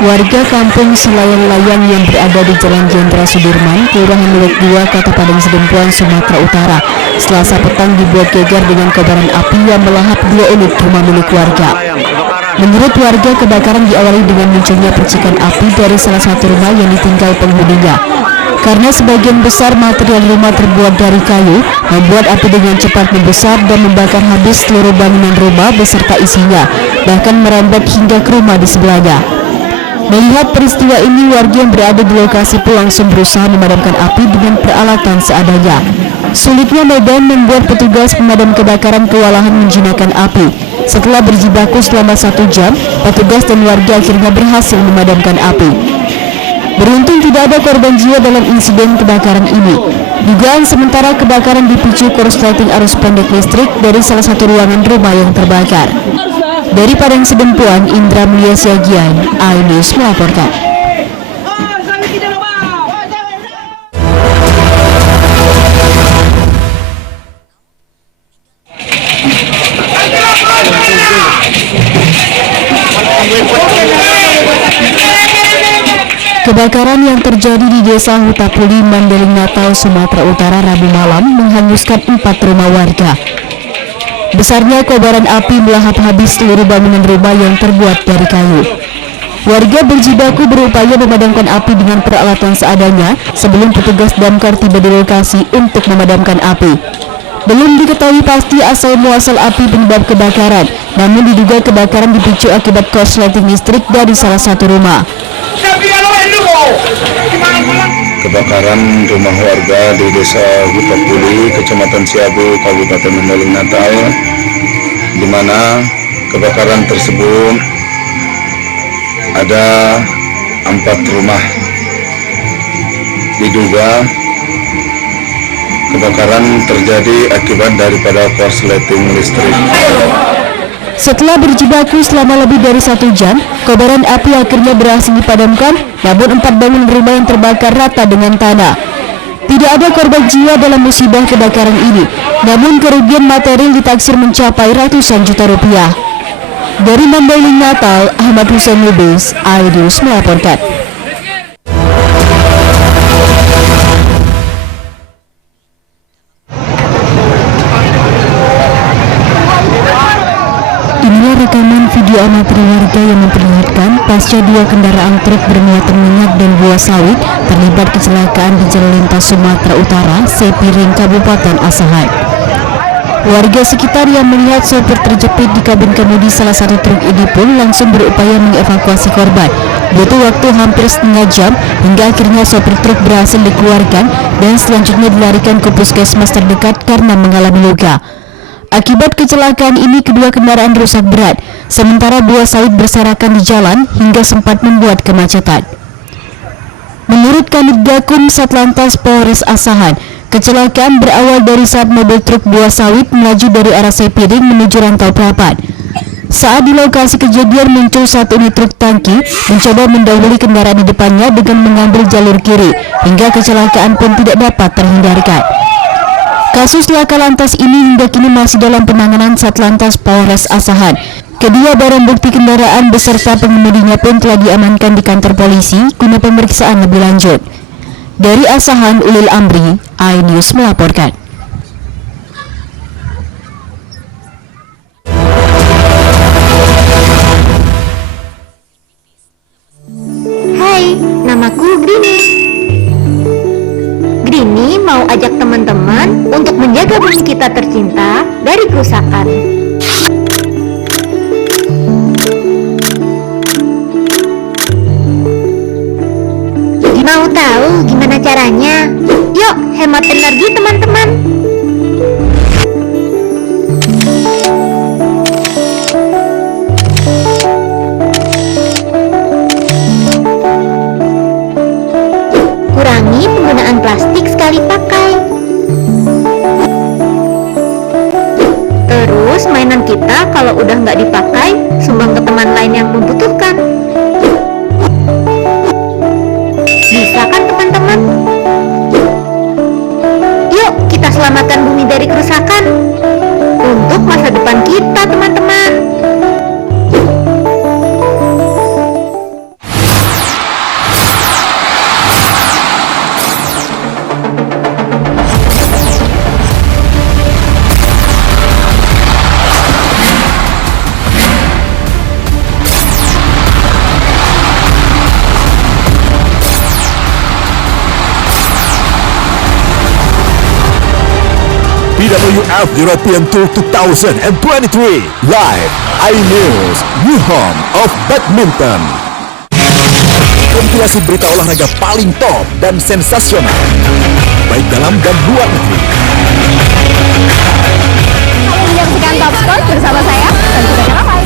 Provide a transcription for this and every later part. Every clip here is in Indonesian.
Warga kampung Selayang-Layang yang berada di Jalan Jenderal Sudirman, Kelurahan Luwuk 2, Kota Padang Sidempuan, Sumatera Utara, Selasa petang dibuat geger dengan kobaran api yang melahap 2 unit rumah milik warga. Menurut warga, kebakaran diawali dengan munculnya percikan api dari salah satu rumah yang ditinggal penghuninya. Karena sebagian besar material rumah terbuat dari kayu, membuat api dengan cepat membesar dan membakar habis seluruh bangunan rumah beserta isinya, bahkan merembet hingga ke rumah di sebelahnya. Melihat peristiwa ini, warga yang berada di lokasi pun langsung berusaha memadamkan api dengan peralatan seadanya. Sulitnya medan membuat petugas pemadam kebakaran kewalahan menjinakkan api. Setelah berjibaku selama 1 jam, petugas dan warga akhirnya berhasil memadamkan api. Beruntung tidak ada korban jiwa dalam insiden kebakaran ini. Dugaan sementara kebakaran dipicu korsleting arus pendek listrik dari salah satu ruangan rumah yang terbakar. Dari Padang Sidempuan, Indra Mulia Siagian, iNews melaporkan. Kebakaran yang terjadi di Desa Hutapuli, Mandailing Natal, Sumatera Utara, Rabu malam menghanguskan 4 rumah warga. Besarnya kobaran api melahap habis seluruh bangunan rumah yang terbuat dari kayu. Warga berjibaku berupaya memadamkan api dengan peralatan seadanya sebelum petugas damkar tiba di lokasi untuk memadamkan api. Belum diketahui pasti asal muasal api penyebab kebakaran, namun diduga kebakaran dipicu akibat korsleting listrik dari salah satu rumah. Kebakaran rumah warga di Desa Hutapuli, Kecamatan Siabu, Kabupaten Mandailing Natal, di mana kebakaran tersebut ada 4 rumah. Diduga kebakaran terjadi akibat daripada korsleting listrik. Setelah berjibaku selama lebih dari 1 jam, kobaran api akhirnya berhasil dipadamkan, namun 4 bangunan rumah yang terbakar rata dengan tanah. Tidak ada korban jiwa dalam musibah kebakaran ini, namun kerugian material ditaksir mencapai ratusan juta rupiah. Dari Mandailing Natal, Ahmad Hussein Lubis, iNews melaporkan. Inilah rekaman video amatir warga yang memperlihatkan pasca 2 kendaraan truk bermuatan minyak dan buah sawit terlibat kecelakaan di Jalan Lintas Sumatera Utara, Sepiring, Kabupaten Asahan. Warga sekitar yang melihat sopir terjepit di kabin kemudi salah satu truk ini pun langsung berupaya mengevakuasi korban. Butuh waktu hampir setengah jam hingga akhirnya sopir truk berhasil dikeluarkan dan selanjutnya dilarikan ke puskesmas terdekat karena mengalami luka. Akibat kecelakaan ini kedua kendaraan rusak berat, sementara buah sawit berserakan di jalan hingga sempat membuat kemacetan. Menurut Kanit Gakum Satlantas Polres Asahan, kecelakaan berawal dari saat mobil truk buah sawit melaju dari arah Sepiring menuju Rantau Prapat. Saat di lokasi kejadian muncul 1 unit truk tangki mencoba mendahului kendaraan di depannya dengan mengambil jalur kiri, hingga kecelakaan pun tidak dapat terhindarkan. Kasus laka lantas ini hingga kini masih dalam penanganan Satlantas Polres Asahan. Kedua barang bukti kendaraan beserta pengemudinya pun telah diamankan di kantor polisi guna pemeriksaan lebih lanjut. Dari Asahan, Ulil Amri, iNews melaporkan. Hai, namaku Grini. Grini mau ajak teman-teman untuk menjaga bumi kita tercinta dari kerusakan. Mau tahu gimana caranya? Yuk hemat energi teman-teman. Kurangi penggunaan plastik sekali pakai. Terus mainan kita kalau udah nggak dipakai, sumbang ke teman lain yang membutuhkan. Bisa kan teman-teman? Yuk kita selamatkan bumi dari kerusakan untuk masa depan kita teman-teman. BWF European Tour 2023 live iNews, new home of badminton. Kompilasi berita olahraga paling top dan sensasional, baik dalam dan luar negeri. Menyaksikan Top Sport bersama saya dan juga Ramai.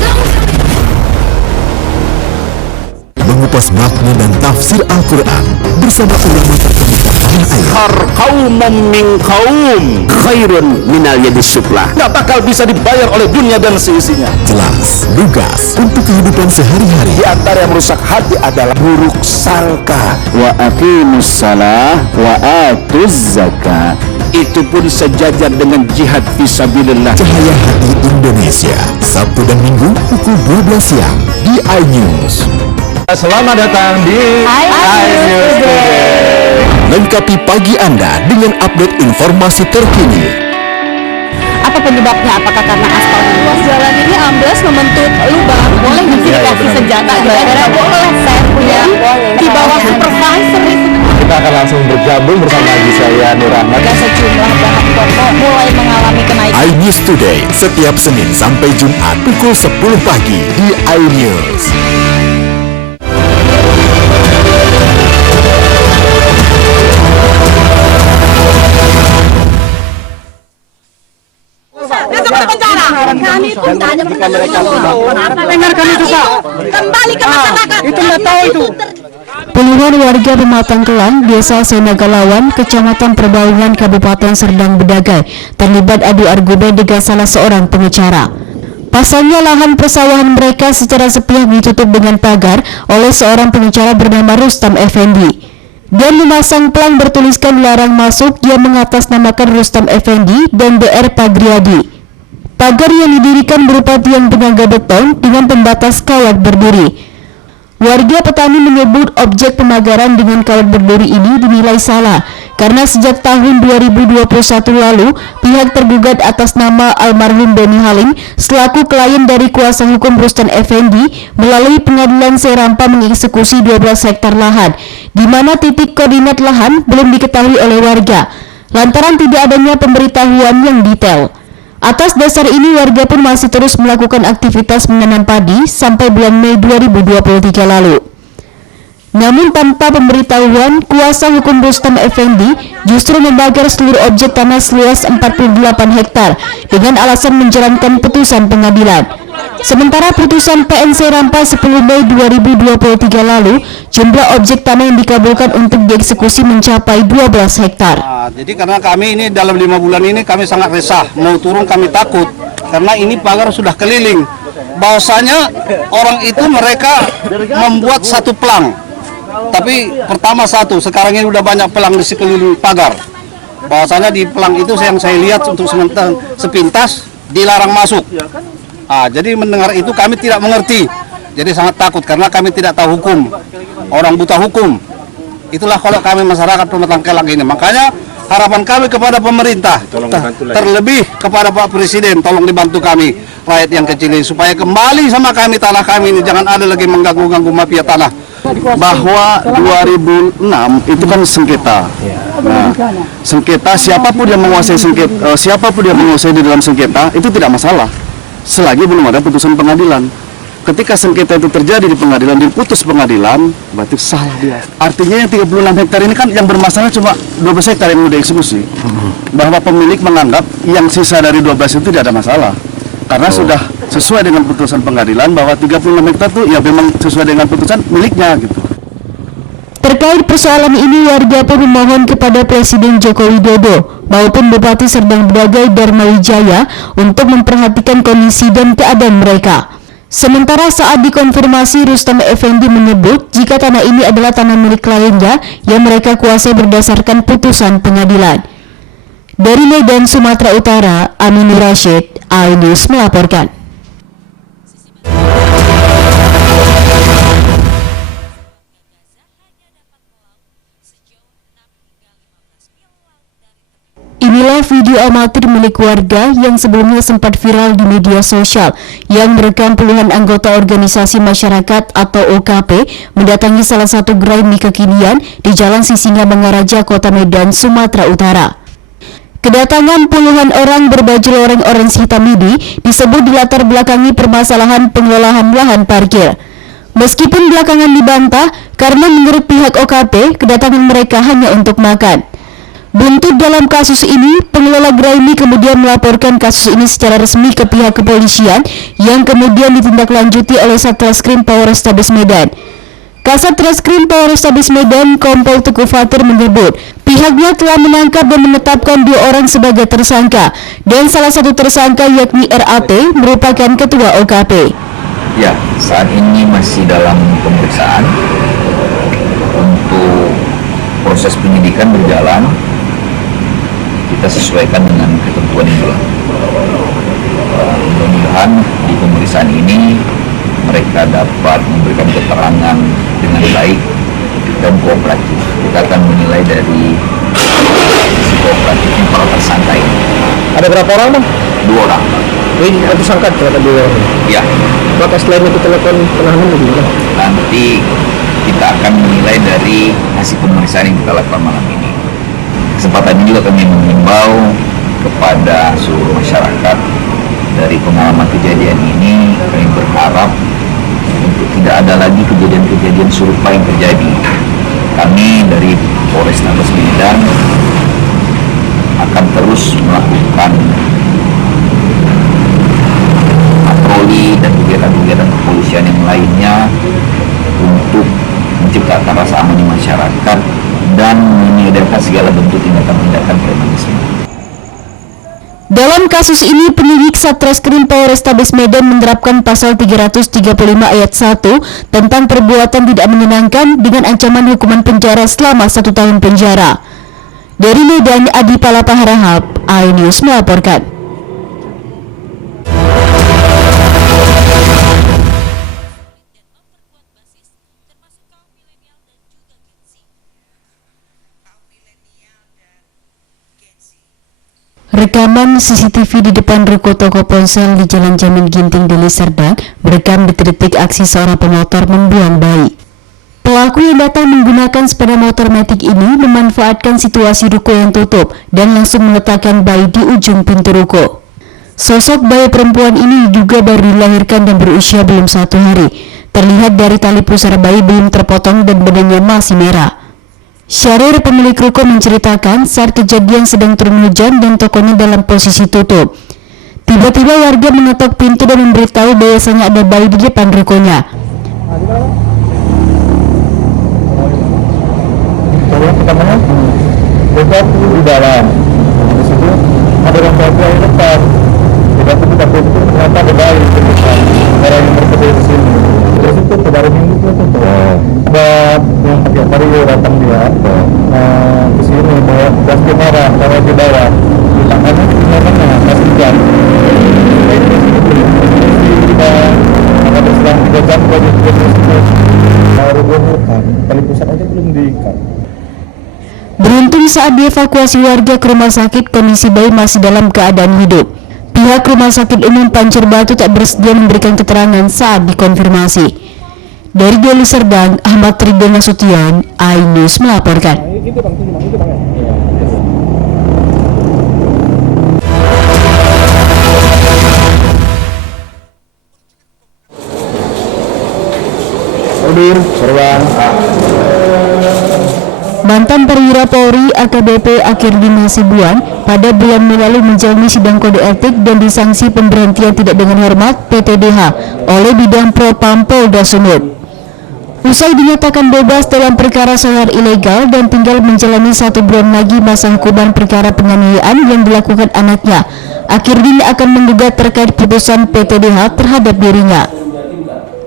Mengupas makna dan tafsir Al-Quran bersama ulama terkemuka tanah air. Kaum min kaum khairun minal yadis suflah. Nggak bakal bisa dibayar oleh dunia dan seisinya. Jelas, lugas untuk kehidupan sehari-hari. Di antara yang merusak hati adalah buruk sangka. Wa aqimus salah wa atuz zakat. Itu pun sejajar dengan jihad fisabilillah. Cahaya Hati Indonesia, Sabtu dan Minggu pukul 12 siang di iNews. Selamat datang di iNews Today. Lengkapi pagi Anda dengan update informasi terkini. Apa penyebabnya? Apakah karena aspal ruas jalan ini ambles membentuk lubang? Boleh diverifikasi senjata? Kira-kira boleh. Saya punya di bawah supervisor. Kita akan langsung bergabung bersama lagi saya Nur Rahmat. Sejumlah bahan pokok mulai mengalami kenaikan. iNews Today setiap Senin sampai Jumat pukul 10 pagi di iNews. Kami pun tak ada dengarkan itu Pak. Kembali ke masyarakat. Itu nggak tahu itu. Puluhan warga Pematang Kelang, Desa Senagalawan, Kecamatan Perbaungan, Kabupaten Serdang Bedagai terlibat adu argumen dengan salah seorang pengecara. Pasalnya lahan persawahan mereka secara sepihak ditutup dengan pagar oleh seorang pengecara bernama Rustam Effendi. Dan memasang pelang bertuliskan larang masuk yang mengatasnamakan Rustam Effendi dan DR Pagriadi. Pagar yang didirikan berupa tiang penyangga beton dengan pembatas kawat berduri. Warga petani menyebut objek pemagaran dengan kawat berduri ini dinilai salah karena sejak tahun 2021 lalu pihak tergugat atas nama almarhum Beni Halim selaku klien dari kuasa hukum Rustam Effendi melalui pengadilan Serampa mengeksekusi 12 hektar lahan di mana titik koordinat lahan belum diketahui oleh warga lantaran tidak adanya pemberitahuan yang detail. Atas dasar ini warga pun masih terus melakukan aktivitas menanam padi sampai bulan Mei 2023 lalu. Namun tanpa pemberitahuan, kuasa hukum Rustam Effendi justru membakar seluruh objek tanah seluas 48 hektar dengan alasan menjalankan putusan pengadilan. Sementara putusan PN Serampa 10 Mei 2023 lalu, jumlah objek tanah yang dikabulkan untuk dieksekusi mencapai 12 hektar. Jadi karena kami ini dalam 5 bulan ini kami sangat resah, mau turun kami takut karena ini pagar sudah keliling. Bahwasanya orang itu mereka membuat satu pelang, tapi pertama satu, sekarang ini udah banyak pelang di sekeliling pagar. Bahwasanya di pelang itu yang saya lihat untuk sepintas dilarang masuk. Jadi mendengar itu kami tidak mengerti, jadi sangat takut karena kami tidak tahu hukum, orang buta hukum. Itulah kalau kami masyarakat Pematang Kelang ini. Makanya harapan kami kepada pemerintah, terlebih kepada Pak Presiden, tolong dibantu kami rakyat yang kecil ini supaya kembali sama kami tanah kami ini, jangan ada lagi mengganggu-ganggu mafia tanah. Bahwa 2006 itu kan sengketa. Nah, sengketa siapapun yang menguasai sengketa, siapapun yang menguasai di dalam sengketa itu tidak masalah. Selagi belum ada putusan pengadilan. Ketika sengketa itu terjadi di pengadilan, diputus pengadilan, berarti salah dia. Artinya yang 36 hektar ini kan yang bermasalah cuma 12 hektar yang sudah dieksekusi. Bahwa pemilik menganggap yang sisa dari 12 itu tidak ada masalah. Karena sudah sesuai dengan putusan pengadilan bahwa 36 hektar itu ya memang sesuai dengan putusan miliknya gitu. Terkait persoalan ini, warga pun memohon kepada Presiden Joko Widodo maupun Bupati Serdang Bedagai Dharma Wijaya untuk memperhatikan kondisi dan keadaan mereka. Sementara saat dikonfirmasi, Rustam Effendi menyebut jika tanah ini adalah tanah milik kliennya yang mereka kuasai berdasarkan putusan pengadilan. Dari Medan, Sumatera Utara, Aminur Rashid, iNews melaporkan. Inilah video amatir milik warga yang sebelumnya sempat viral di media sosial yang merekam puluhan anggota organisasi masyarakat atau OKP mendatangi salah satu gerai mie kekinian di Jalan Sisingamangaraja, Kota Medan, Sumatera Utara. Kedatangan puluhan orang berbaju loreng orange hitam ini disebut dilatar belakangi permasalahan pengelolaan lahan parkir. Meskipun belakangan dibantah karena menurut pihak OKP, kedatangan mereka hanya untuk makan. Buntut dalam kasus ini, pengelola gerai ini kemudian melaporkan kasus ini secara resmi ke pihak kepolisian yang kemudian ditindaklanjuti oleh Satreskrim Polrestabes Medan. Kasat Reskrim Polrestabes Medan Kompol Teguh Fatir menyebut pihaknya telah menangkap dan menetapkan 2 orang sebagai tersangka dan salah satu tersangka yakni RAT merupakan ketua OKP. Ya, saat ini masih dalam pemeriksaan untuk proses penyidikan berjalan. Kita sesuaikan dengan ketentuan yang berlaku. Mudah-mudahan di pemeriksaan ini mereka dapat memberikan keterangan dengan baik dan kooperatif. Kita akan menilai dari si kooperatifnya para tersangka ini. Ada berapa orang, Bang? 2 orang. Ini tersangka terhadap 2 orang. Ya, Apakah selain itu dilakukan penahanan lebih lanjut? nanti kita akan menilai dari hasil pemeriksaan yang kita lakukan malam ini. Kesempatan ini juga kami mengimbau kepada seluruh masyarakat dari pengalaman kejadian ini. Kami berharap untuk tidak ada lagi kejadian-kejadian serupa yang terjadi. Kami dari Polrestabes Medan akan terus melakukan patroli dan kegiatan-kegiatan kepolisian yang lainnya untuk menciptakan rasa aman di masyarakat dan menyediakan segala bentuk tindakan-tindakan premanisme. Dalam kasus ini, penyidik Satreskrim Polrestabes Medan menerapkan pasal 335 ayat 1 tentang perbuatan tidak menyenangkan dengan ancaman hukuman penjara selama 1 tahun penjara. Dari Medan, Adi Palapa Harahap, iNews melaporkan. Rekaman CCTV di depan ruko toko ponsel di Jalan Jamin Ginting, Deli Serdang merekam detik-detik aksi seorang pemotor membuang bayi. Pelaku yang datang menggunakan sepeda motor matic ini memanfaatkan situasi ruko yang tutup dan langsung meletakkan bayi di ujung pintu ruko. Sosok bayi perempuan ini juga baru dilahirkan dan berusia belum 1 hari. Terlihat dari tali pusar bayi belum terpotong dan badannya masih merah. Syahrir, pemilik ruko, menceritakan saat kejadian sedang turun hujan dan tokonya dalam posisi tutup. Tiba-tiba warga mengetok pintu dan memberitahu bahwasanya ada bayi di depan rukonya. Pertamanya dekat di dalam. Di situ ada orang tua yang depan. Kita ternyata ada bayi di depan. Orang yang bekerja di sini. Terus itu saudara minggu itu ada yang pakai vario datang dia ke sini bawa gas merah taruh di bawah di tangannya di mana masih jam kita ada selang 3 jam baru baru bukan paling pusat aja belum diikat. Beruntung saat dievakuasi warga ke rumah sakit, kondisi bayi masih dalam keadaan hidup. Pihak Rumah Sakit Umum Pancur Batu tak bersedia memberikan keterangan saat dikonfirmasi. Dari Deli Serdang, Ahmad Ridho Nasution, iNews melaporkan. Mantan perwira Polri AKBP Akirdin Hasibuan pada bulan Mei lalu menjalani sidang kode etik dan disanksi pemberhentian tidak dengan hormat (PTDH) oleh Bidang Propam Polda Sumut. Usai dinyatakan bebas dalam perkara solar ilegal dan tinggal menjalani 1 bulan lagi masa hukuman perkara penganiayaan yang dilakukan anaknya, Akirdin akan menggugat terkait putusan PTDH terhadap dirinya.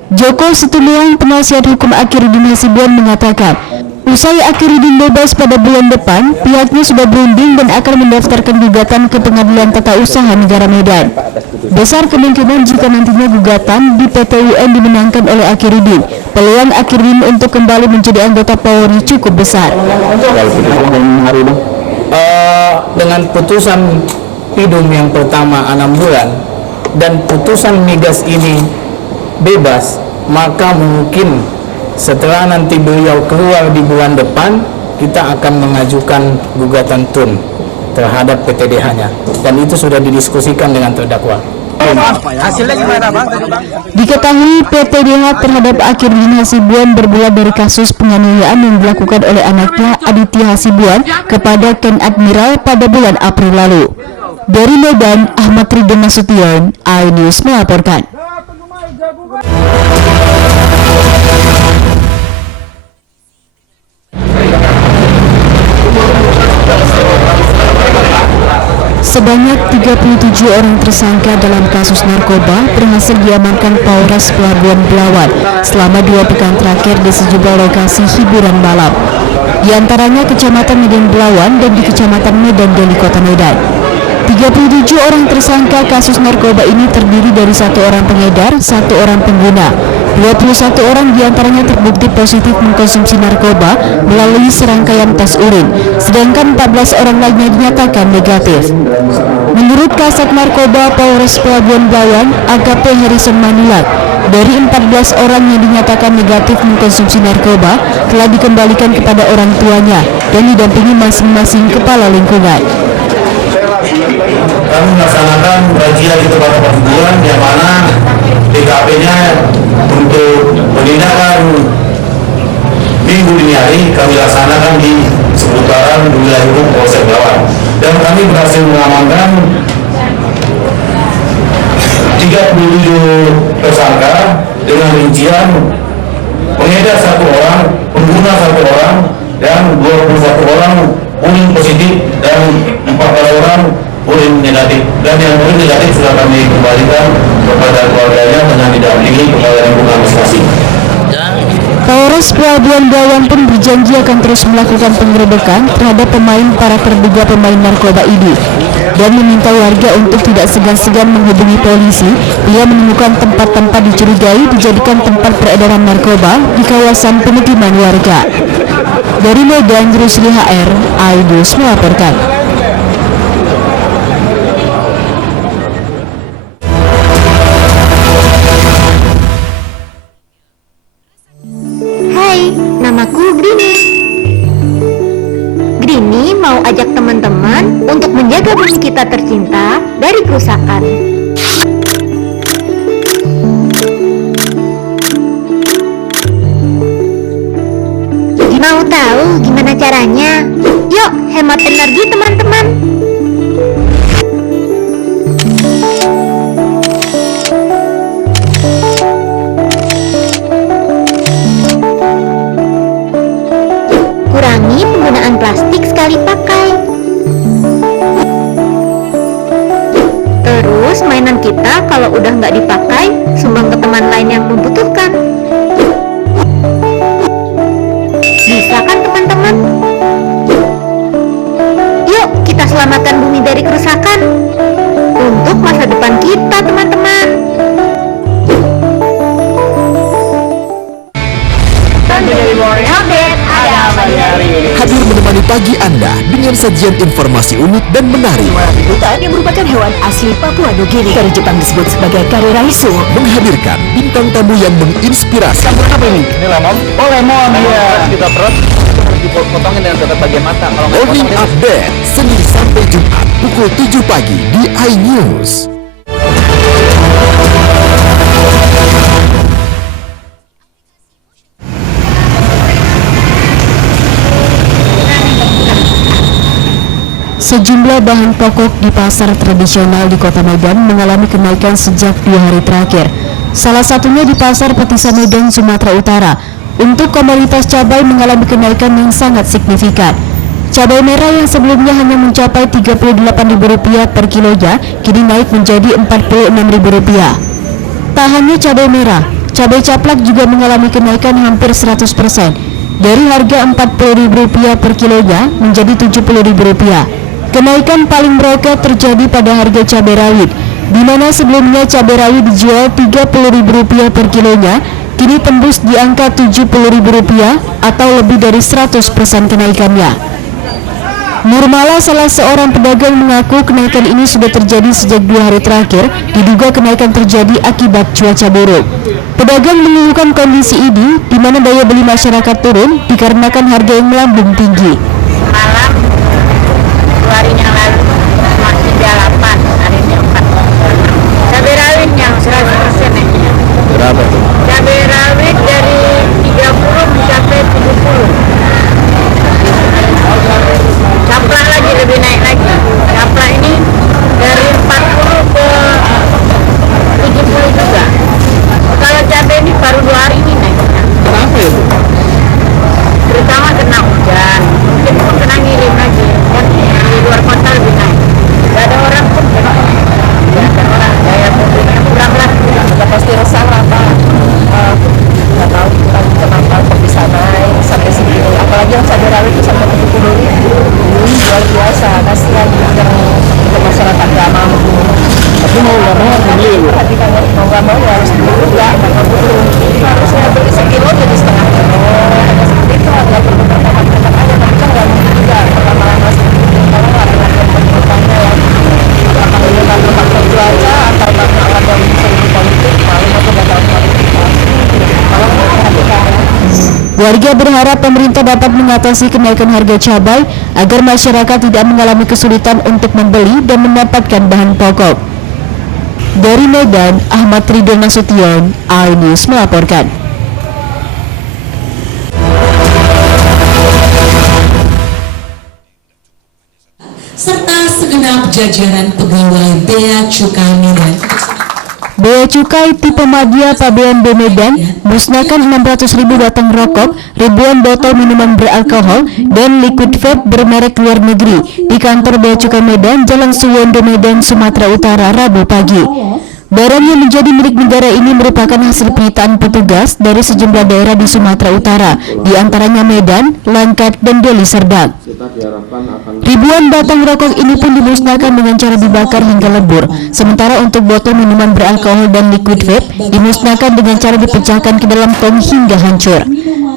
Joko Situliang, penasihat hukum Akirdin Hasibuan, mengatakan, usai Akirdin bebas pada bulan depan, pihaknya sudah berunding dan akan mendaftarkan gugatan ke Pengadilan Tata Usaha Negara Medan. Besar kemungkinan jika nantinya gugatan di PT UN dimenangkan oleh Akirdin, peluang Akirdin untuk kembali menjadi anggota Polri cukup besar. Dengan putusan Pidum yang pertama 6 bulan dan putusan migas ini bebas, maka mungkin setelah nanti beliau keluar di bulan depan, kita akan mengajukan gugatan TUN. terhadap PTDH-nya, dan itu sudah didiskusikan dengan terdakwa. Diketahui PTDH terhadap Akhirudin Hasibuan bermula dari kasus penganiayaan yang dilakukan oleh anaknya Aditya Hasibuan kepada Ken Admiral pada bulan April lalu. Dari Medan, Ahmad Ridwan Nasution, iNews melaporkan. Sebanyak 37 orang tersangka dalam kasus narkoba berhasil diamankan Polres Pelabuhan Belawan selama 2 pekan terakhir di sejumlah lokasi hiburan malam. Di antaranya Kecamatan Medan Belawan dan di Kecamatan Medan Deli Kota Medan. 37 orang tersangka kasus narkoba ini terdiri dari 1 orang pengedar, 1 orang pengguna. 21 orang diantaranya terbukti positif mengkonsumsi narkoba melalui serangkaian tes urin, sedangkan 14 orang lainnya dinyatakan negatif. Menurut Kasat Narkoba Polres Pelabuhan Belawan, AKP Harrison Manilat, dari 14 orang yang dinyatakan negatif mengkonsumsi narkoba telah dikembalikan kepada orang tuanya dan didampingi masing-masing kepala lingkungan. Kami melaksanakan razia di tempat-tempat hiburan yang mana TKP-nya untuk penindakan minggu dini hari kami laksanakan di seputaran wilayah hukum Polsek Belawan, dan kami berhasil mengamankan 37 tersangka dengan rincian pengedar 1 orang, pengguna 1 orang, dan 21 orang urin positif dan 14 orang urin negatif, dan yang urin negatif sudah kami kembalikan kepada keluarganya dengan didampingi kepada lingkungan masing-masing. Polres Pelabuhan Belawan pun berjanji akan terus melakukan penggerebekan terhadap para terduga pemain narkoba ini dan meminta warga untuk tidak segan-segan menghubungi polisi bila menemukan tempat-tempat dicurigai dijadikan tempat peredaran narkoba di kawasan pemukiman warga. Dari Medan, Rusli HR, iNews melaporkan. Namaku Grini. Grini mau ajak teman-teman untuk menjaga bumi kita tercinta dari kerusakan. Mau tahu gimana caranya? Yuk hemat energi teman-teman. Kurangi penggunaan plastik sekali pakai. Terus mainan kita kalau udah nggak dipakai, sumbang ke teman lain yang membutuhkan. Bisa kan teman-teman? Yuk kita selamatkan bumi dari kerusakan untuk masa depan kita teman-teman. Hadir menemani pagi Anda dengan sajian informasi unik dan menarik. Hutan yang merupakan hewan asli Papua Nugini dari Jepang disebut sebagai kareraisu. Menghadirkan bintang tamu yang menginspirasi. Apa ini? Ini lemon? Oh lemon, iya. Kita perut, dipotongin dengan tetap bagian mata. Morning Update, Senin sampai Jumat pukul 7 pagi di iNews. Sejumlah bahan pokok di pasar tradisional di Kota Medan mengalami kenaikan sejak 2 hari terakhir. Salah satunya di Pasar Petisa Medan, Sumatera Utara. Untuk komoditas cabai mengalami kenaikan yang sangat signifikan. Cabai merah yang sebelumnya hanya mencapai Rp38.000 per kilonya, kini naik menjadi Rp46.000. Tak hanya cabai merah, cabai caplak juga mengalami kenaikan hampir 100%. Dari harga Rp40.000 per kilonya menjadi Rp70.000. Kenaikan paling merokok terjadi pada harga cabai rawit, di mana sebelumnya cabai rawit dijual Rp30.000 per kilonya, kini tembus di angka Rp70.000 atau lebih dari 100% kenaikannya. Nurmala, salah seorang pedagang, mengaku kenaikan ini sudah terjadi sejak 2 hari terakhir, diduga kenaikan terjadi akibat cuaca buruk. Pedagang mengeluhkan kondisi ini, di mana daya beli masyarakat turun dikarenakan harga yang melambung tinggi. Malam 2 hari yang lalu berapa itu? Cabai rawit dari 30 mencapai 70. Kapla lagi lebih naik lagi. Kapla ini dari 40 ke 70 juga. Kalau cabai ini baru 2 hari ini naiknya. Kenapa ya Bu? Terutama kena hujan, mungkin kena ngirim lagi. Kan di luar kota lebih naik. Gak ada orang pun kena. Gak ada orang, daya publiknya kurang lah. Ya pasti resah lah Pak. Gak tahu kenapa kok bisa naik sampai segini. Apalagi yang cabai rawit itu sampai 70 ribu. Luar biasa, kasihan yang masyarakat gak mampu. Tapi mau nggak mau harus beli Bu. Tapi kalau mau nggak mau ya harus beli juga. Harusnya beli sekilo jadi setengah kilo. Hanya seperti itu, nggak perlu bertambah-tambah aja. Tapi kan nggak mungkin juga pertama-lama seperti itu. Kalau nggak ada penyebabnya yang apakah ini karena faktor cuaca atau karena ada solusi politik, malu atau nggak tahu politik. Kalau nggak perhatikan. Warga berharap pemerintah dapat mengatasi kenaikan harga cabai agar masyarakat tidak mengalami kesulitan untuk membeli dan mendapatkan bahan pokok. Dari Medan, Ahmad Ridwan Nasution, iNews melaporkan. Serta segenap jajaran pegawai Bea Cukai Medan. Bea Cukai tipe Madya Pabean B Medan musnahkan 600.000 batang rokok, ribuan botol minuman beralkohol, dan liquid vape bermerek luar negeri di kantor Bea Cukai Medan, Jalan Suwondo, Medan, Sumatera Utara, Rabu pagi. Barang yang menjadi milik negara ini merupakan hasil penyitaan petugas dari sejumlah daerah di Sumatera Utara, di antaranya Medan, Langkat, dan Deli Serdang. Ribuan batang rokok ini pun dimusnahkan dengan cara dibakar hingga lebur. Sementara untuk botol minuman beralkohol dan liquid vape dimusnahkan dengan cara dipecahkan ke dalam tong hingga hancur.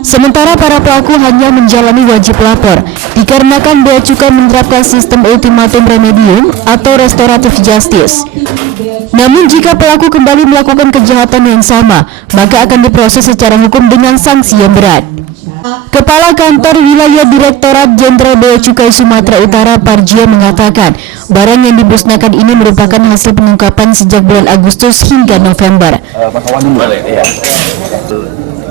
Sementara para pelaku hanya menjalani wajib lapor dikarenakan Bea Cukai menerapkan sistem ultimatum remedium atau restoratif justice. Namun jika pelaku kembali melakukan kejahatan yang sama, maka akan diproses secara hukum dengan sanksi yang berat. Kepala Kantor Wilayah Direktorat Jenderal Bea Cukai Sumatera Utara Parjia mengatakan, barang yang dimusnahkan ini merupakan hasil pengungkapan sejak bulan Agustus hingga November.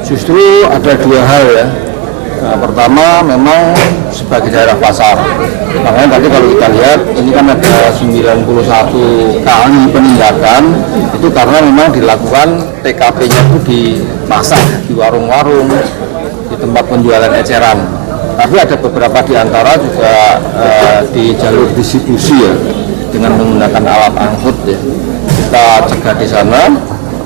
Justru ada dua hal ya. Nah, pertama memang sebagai daerah pasar. Makanya tadi kalau kita lihat ini kan ada 91 kali penindakan itu karena memang dilakukan TKP-nya itu di pasar, di warung-warung, di tempat penjualan eceran. Tapi ada beberapa di antara juga di jalur distribusi ya, dengan menggunakan alat angkut ya. Kita cegah di sana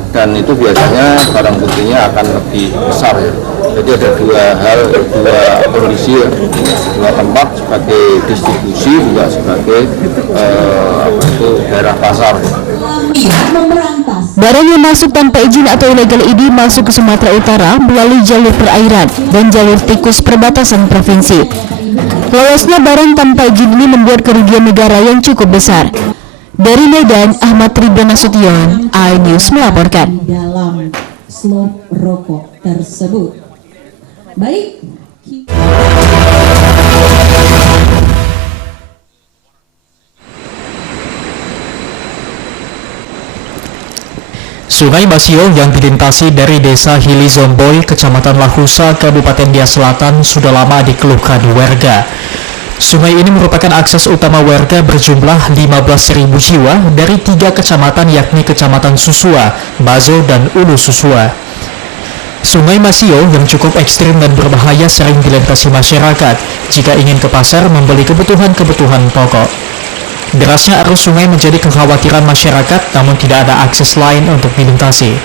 dan itu biasanya barang buktinya akan lebih besar ya. Jadi ada dua hal, dua kondisi ya. Dua tempat sebagai distribusi juga sebagai daerah pasar. Barang yang masuk tanpa izin atau ilegal ini masuk ke Sumatera Utara melalui jalur perairan dan jalur tikus perbatasan provinsi. Lolosnya barang tanpa izin ini membuat kerugian negara yang cukup besar. Dari Medan, Ahmad Ridwan Nasution, iNews melaporkan. Dalam slot rokok tersebut. Baik. Sungai Basio yang dilintasi dari desa Hilizomboy, Kecamatan Lahusa, Kabupaten Dia Selatan sudah lama dikeluhkan warga. Sungai ini merupakan akses utama warga berjumlah 15.000 jiwa dari 3 kecamatan yakni Kecamatan Susua, Bazo, dan Ulu Susua. Sungai Basio yang cukup ekstrim dan berbahaya sering dilintasi masyarakat jika ingin ke pasar membeli kebutuhan-kebutuhan pokok. Derasnya arus sungai menjadi kekhawatiran masyarakat, namun tidak ada akses lain untuk dilintasi.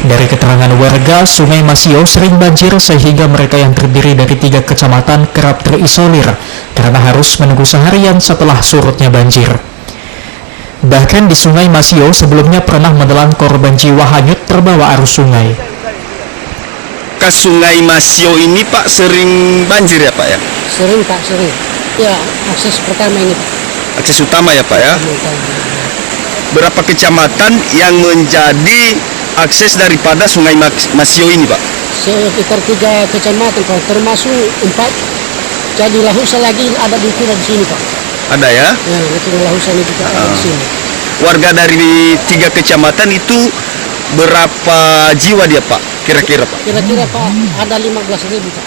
Dari keterangan warga, Sungai Basio sering banjir sehingga mereka yang terdiri dari 3 kecamatan kerap terisolir karena harus menunggu seharian setelah surutnya banjir. Bahkan di Sungai Basio sebelumnya pernah menelan korban jiwa hanyut terbawa arus sungai. Ke Sungai Basio ini Pak sering banjir ya Pak ya? Sering Pak, sering. Ya, akses pertama ini Pak. Akses utama ya Pak ya? Berapa kecamatan yang menjadi akses daripada Sungai Basio ini Pak? Sekitar 3 kecamatan Pak, termasuk 4. Jadi Lahusa lagi ada di sini Pak. Ada ya? Ya, itu Lahusa ini juga ada di sini. Warga dari 3 kecamatan itu berapa jiwa dia Pak? Kira-kira Pak? Kira-kira Pak ada 15.000 Pak.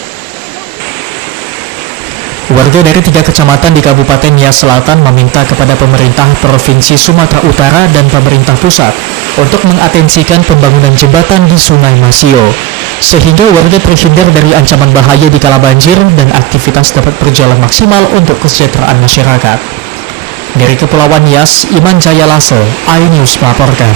Warga dari 3 kecamatan di Kabupaten Nias Selatan meminta kepada pemerintah Provinsi Sumatera Utara dan pemerintah pusat untuk mengatensikan pembangunan jembatan di Sungai Masio, sehingga warga terhindar dari ancaman bahaya di kala banjir dan aktivitas dapat berjalan maksimal untuk kesejahteraan masyarakat. Dari Kepulauan Nias, Iman Jaya Lase, iNews melaporkan.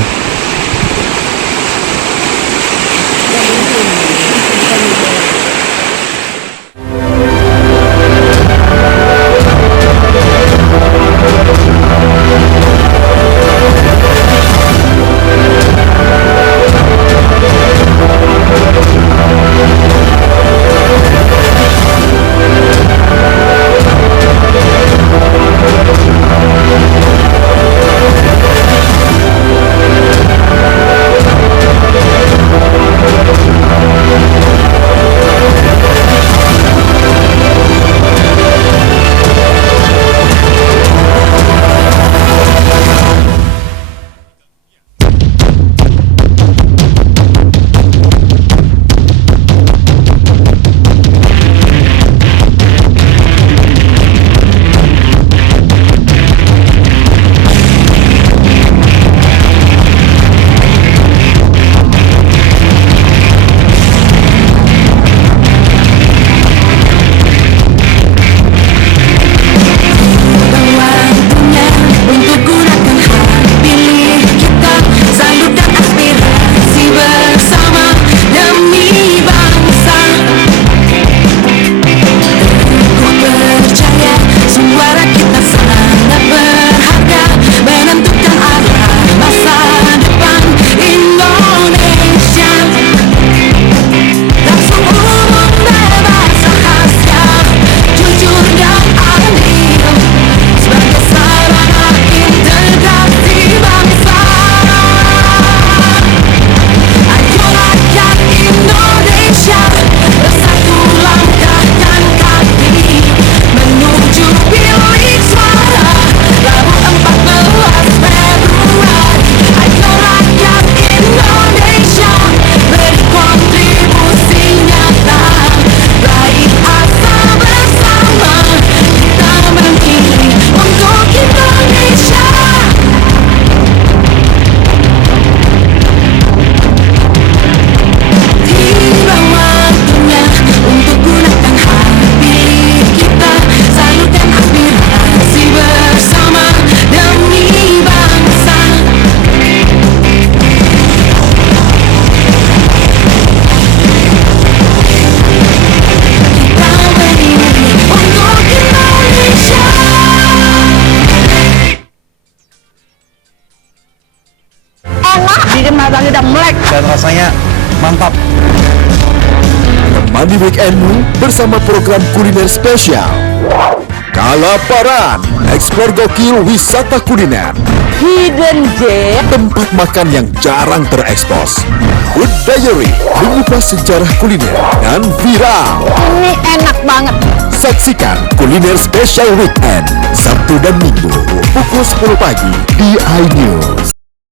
Dan rasanya mantap. Temani weekendmu bersama program kuliner spesial Kalaparan, eksplor gokil wisata kuliner. Hidden Gem, tempat makan yang jarang terekspos. Food Diary, mengupas sejarah kuliner dan viral. Ini enak banget. Saksikan kuliner spesial weekend Sabtu dan Minggu pukul 10 pagi di iNews.